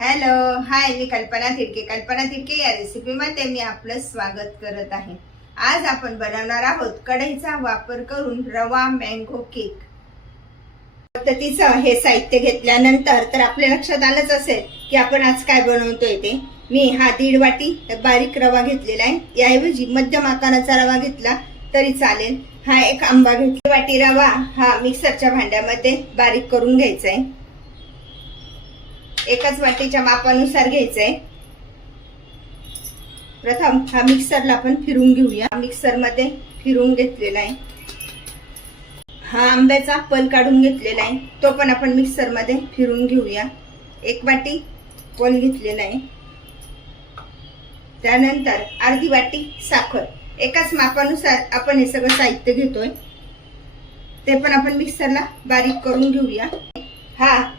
Hello hi मी कल्पना तिडके. कल्पना तिडके या रेसिपीमध्ये मी आपलं स्वागत करत आहे. आज आपण बनवणार आहोत कढईचा वापर करून रवा मँगो केक पद्धतीचं हे साहित्य घेतल्यानंतर तर आपल्या लक्षात आलंच असेल की आपण आज काय बनवतोय ते. मी हा दीड वाटी बारीक रवा घेतलेला आहे. याऐवजी मध्यम आकाराचा रवा घेतला तरी चालेल. हा एक आंबा घेतला. वाटी रवा हा मिक्सरच्या भांड्यामध्ये बारीक करून घ्यायचा आहे. एकाच वाटीच्या मापानुसार घ्यायचंय. प्रथम हा मिक्सरला आपण फिरून घेऊया. मिक्सरमध्ये फिरून घेतलेला आहे. हा आंब्याचा पल काढून घेतलेला आहे. तो पण आपण मिक्सरमध्ये फिरून घेऊया. एक वाटी पल घेतलेला आहे. त्यानंतर अर्धी वाटी साखर. एकाच मापानुसार आपण हे सगळं साहित्य घेतोय. ते पण आपण मिक्सरला बारीक करून घेऊया. हा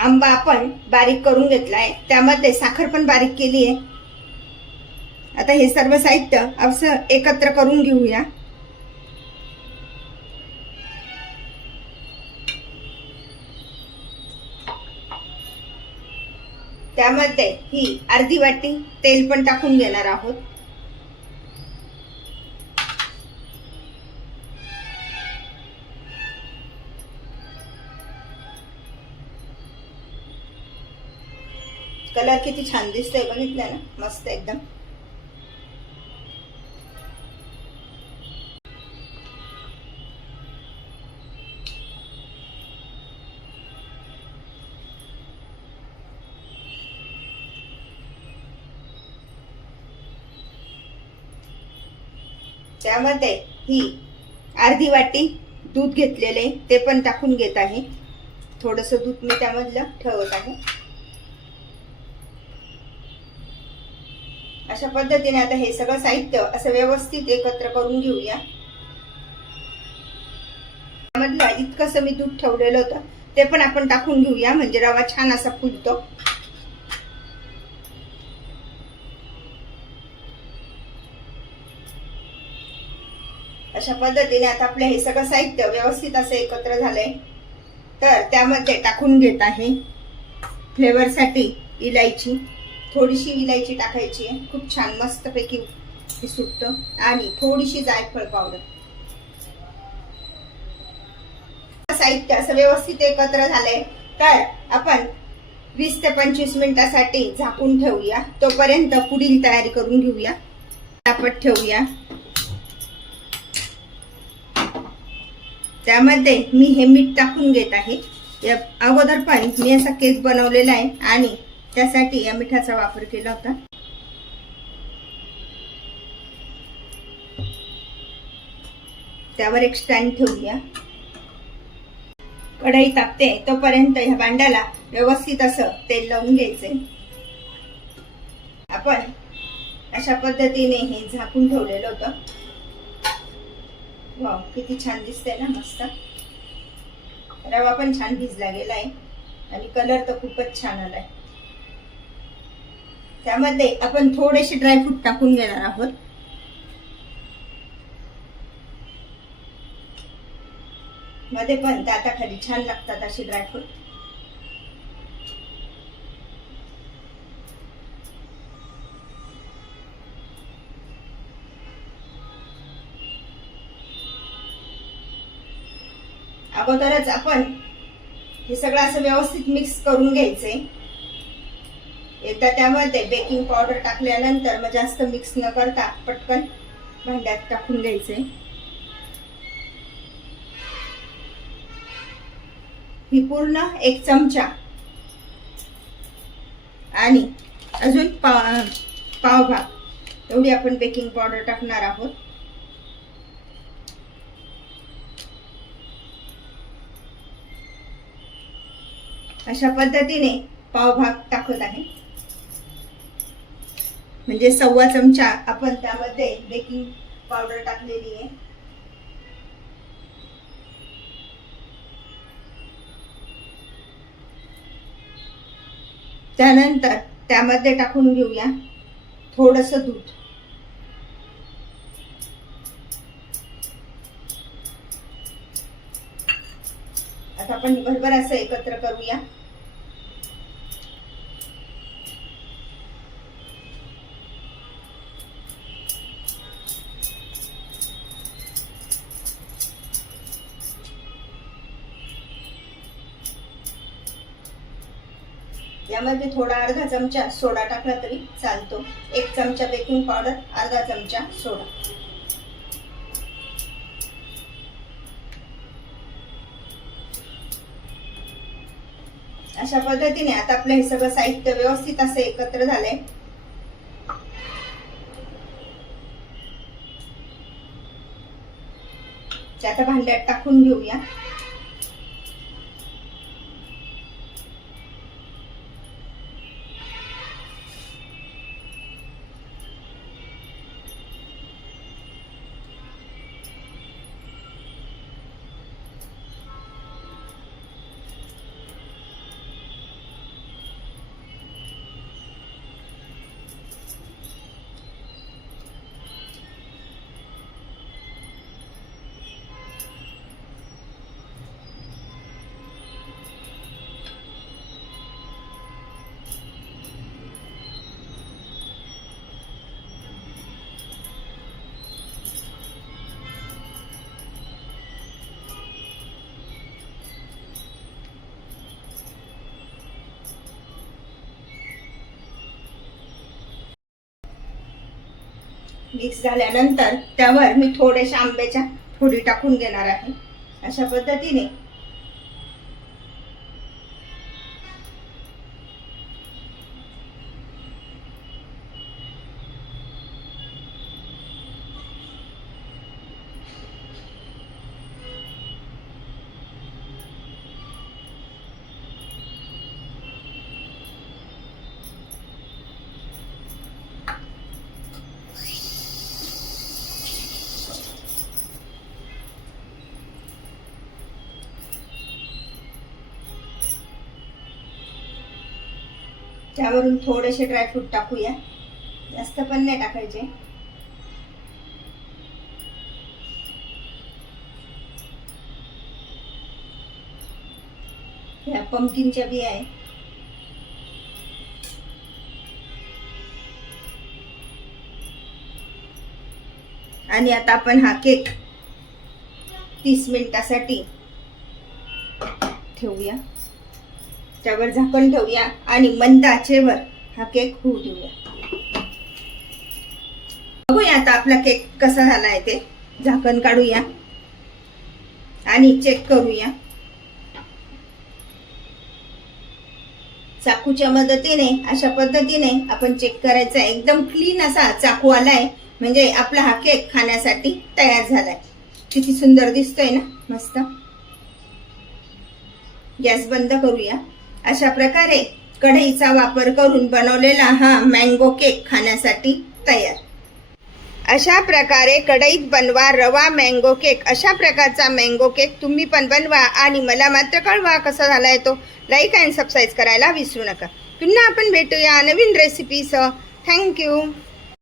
आंबा आपण बारीक करून घेतला आहे त्यामध्ये साखर पण बारीक केली आहे. आता हे सर्व साहित्य असं एकत्र करून घेऊया. त्यामध्ये ही अर्धी वाटी तेल पण टाकून घेणार आहोत. कलर किती छान दिसतोय बघितलं ना? मस्त एकदम. त्यामध्ये ही अर्धी वाटी दूध घेतलेले ते पण टाकून घेत आहे. थोडस दूध मी त्यामधलं ठेवत आहे. अशा पद्धतीने आता हे सगळं साहित्य असं व्यवस्थित एकत्र करून घेऊया. त्यामधलं इतकंसं मी दूध ठेवलेलं होतं ते पण आपण टाकून घेऊया म्हणजे रवा छान असा फुलतो अशा पद्धतीने आता आपलं हे सगळं साहित्य व्यवस्थित असं एकत्र झालंय. तर त्यामध्ये टाकून घेत आहे फ्लेवरसाठी इलायची. थोडीशी इलायची टाकायची. आहे खूप छान मस्तपैकी हे सुटतं. आणि थोडीशी जायफळ पावडर साहित्य असं व्यवस्थित एकत्र झालंय. तर आपण वीस ते पंचवीस मिनिटासाठी झाकून ठेवूया. तोपर्यंत पुढील तयारी करून घेऊया. तापट ठेवूया. त्यामध्ये मी हे मीठ टाकून घेत आहे. अगोदर पण मी असा केक बनवलेला आहे. आणि त्यासाठी या मिठाचा वापर केला होता. त्यावर एक स्टँड ठेवूया. कढई तापते तोपर्यंत ह्या भांड्याला व्यवस्थित असं तेल लावून घ्यायचंय आपण अशा पद्धतीने हे झाकून ठेवलेलं होतं. वा किती छान दिसतंय ना मस्त. रवा पण छान भिजला गेलाय. आणि कलर तर खूपच छान आलाय. त्यामध्ये आपण थोडेसे ड्रायफ्रूट टाकून घेणार आहोत. मध्ये पण दाताखाली छान लागतात असे ड्रायफ्रूट अगोदरच आपण हे सगळं असं व्यवस्थित मिक्स करून घ्यायचंय. एकदा त्यामध्ये बेकिंग पावडर टाकल्यानंतर मग जास्त मिक्स न करता पटकन भांड्यात टाकून घ्यायचंय ही पूर्ण एक चमचा. आणि अजून पाव पावभाग एवढी आपण बेकिंग पावडर टाकणार आहोत. अशा पद्धतीने पावभाग टाकत आहे. म्हणजे सव्वा चमचा आपण त्यामध्ये बेकिंग पावडर टाकलेली आहे. त्यानंतर त्यामध्ये टाकून घेऊया थोडस दूध. आता आपण भरभर असं एकत्र करूया. यामध्ये थोडा अर्धा चमचा सोडा टाकला तरी चालतो. एक चमचा बेकिंग पावडर अर्धा चमचा सोडा. अशा पद्धतीने आता आपलं हे सगळं साहित्य व्यवस्थित असं एकत्र झालंय. ते आता भांड्यात टाकून घेऊया. मिक्स झाल्यानंतर त्यावर मी थोड्याशा आंब्याच्या फोडी टाकून घेणार आहे. अशा पद्धतीने त्यावरून थोडेसे ड्रायफ्रूट टाकूया. जास्त पण नाही टाकायचे. ह्या पंपकिनच्या बिया आहे आणि आता आपण हा केक तीस मिनिटासाठी ठेवूया. त्यावर झाकण ठेवूया आणि मंद आचेवर हा केक होऊ देऊया. बघूया आता आपला केक कसा झाला आहे ते. झाकण काढूया. आणि चेक करूया. चाकूच्या मदतीने अशा पद्धतीने आपण चेक करायचा. एकदम क्लीन असा चाकू आलाय. म्हणजे आपला हा केक खाण्यासाठी तयार झालाय. किती सुंदर दिसतोय ना? मस्त. गॅस बंद करूया. अशा प्रकारे कढईचा वापर करून बनवलेला हा मँगो केक खाण्यासाठी तयार. अशा प्रकारे कढईत बनवा रवा मँगो केक अशा प्रकारचा मँगो केक तुम्ही पण बनवा आणि मला मात्र कळवा कसा झालाय तो. लाईक अँड सबस्क्राईब करायला विसरू नका. पुन्हा आपण भेटूया नवीन रेसिपीसह थँक्यू